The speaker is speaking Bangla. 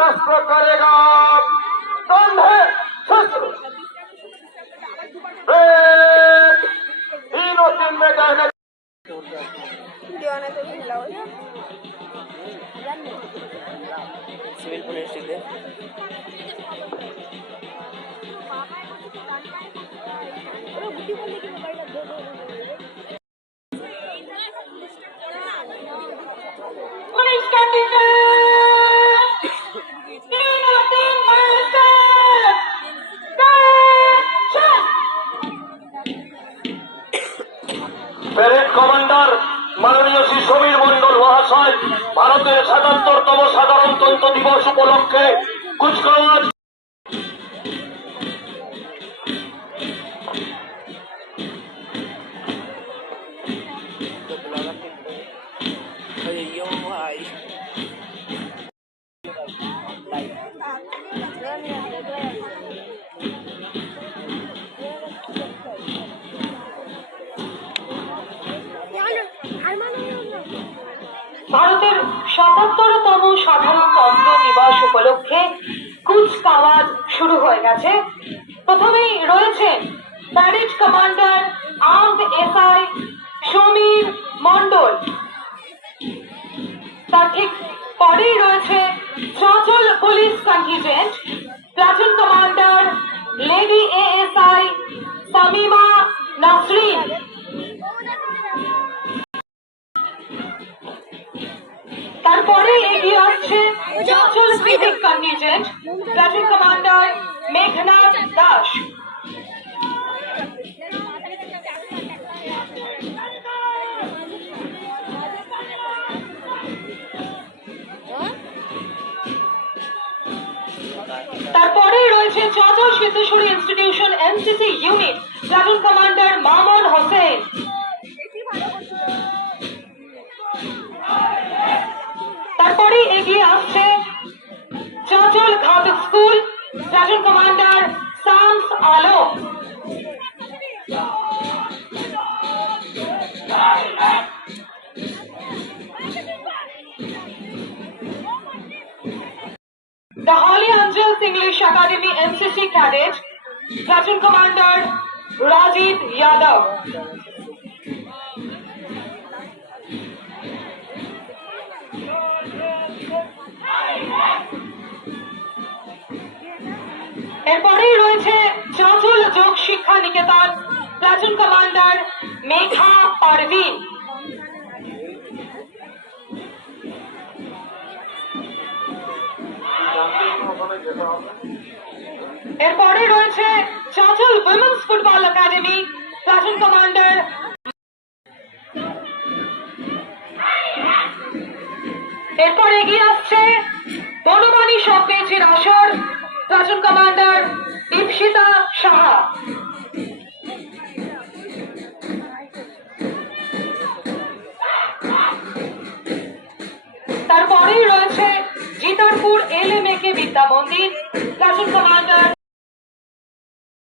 शस्त्र करेगा कंधे शस्त्र तीनों दिन में कहने सिविल पुलिस প্যারেড কমান্ডার মাননীয় শ্রী সমীর মন্ডল মহাশয় ভারতের ৭৭তম সাধারণতন্ত্র দিবস উপলক্ষে কুচকাওয়াজ ভারতের ৭৭তম সাধারণতন্ত্র দিবস উপলক্ষে কুচকাওয়াজ শুরু হয়ে গেছে। প্রথমেই রয়েছেন parade commander armed SI Samir Mondal, তার ঠিক পরেই রয়েছে Chanchal police contingent platoon commander lady ASI Samima Nasrin. তারপরে এগিয়ে আসছে Chanchal civic contingent platoon commander Meghnath Das. তারপরেই রয়েছে Chanchal Siddheswari institution NCC unit platoon commander Mamun Hossain. তারপরেই এগিয়ে আসছে চঞ্চল ঘাতক school platoon commander Shams Alam. The Holy Angels English Academy NCC Cadet, Platoon Commander Rajiv Yadav. এরপরেই রয়েছে চঞ্চল যোগ শিক্ষা নিকেতন প্লাটুন কমান্ডার মেঘা পারভিন। এরপরে রয়েছে Chanchal women's football academy platoon commander. এরপর এগিয়ে আসছে বনবাণী সবপেয়েছির আসর প্লাটুন কমান্ডার দীপশিতা সাহা। তারপরেই রয়েছে জিতারপুর এলএমএকে বিদ্যা মন্দির প্লাটুন কমান্ডার